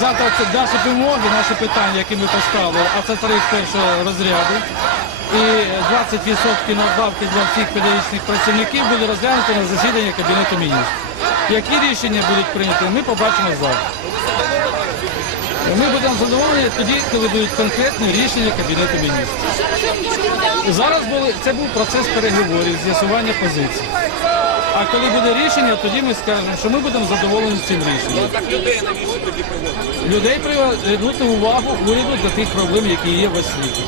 завтра це наші вимоги, наші питання, які ми поставили, а це тариф першого розряду. І 20% надбавки для всіх педагогічних працівників буде розглянуто на засіданні Кабінету міністрів. Які рішення будуть прийняті, ми побачимо завтра. Ми будемо задоволені тоді, коли будуть конкретні рішення Кабінету міністрів. Зараз були, це був процес переговорів, з'ясування позицій. А коли буде рішення, тоді ми скажемо, що ми будемо задоволені цим рішенням. Людей привернути увагу уряду до тих проблем, які є в освіті.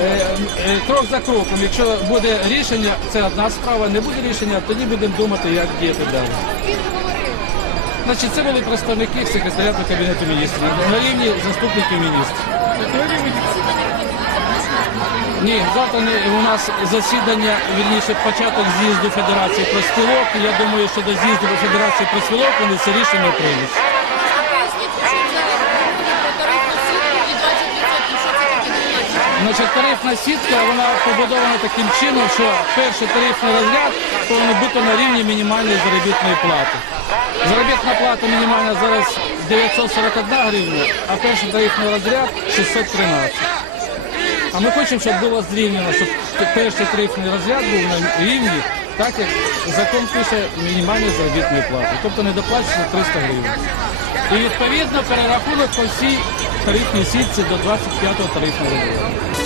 Е, е, Крок за кроком, якщо буде рішення, це одна справа, не буде рішення, тоді будемо думати, як діяти далі. Значить, це були представники секретаріату Кабінету міністрів на рівні заступників міністрів. Ні, завтра не, у нас засідання, вірніше, початок з'їзду Федерації проспілок. Я думаю, що до з'їзду Федерації проспілок вони це рішення приймуть. Значить, тарифна сітка вона побудована таким чином, що перший тарифний розряд повинен бути на рівні мінімальної заробітної плати. Заробітна плата мінімальна зараз 941 гривня, а перший тарифний розряд 613. А ми хочемо, щоб було зрівняно, щоб перший тарифний розряд був на рівні, так як закон пише мінімальної заробітної плати, тобто не доплачується 300 гривень. І відповідно перерахунок по всій тарифній сітці до 25-го тарифного розряду.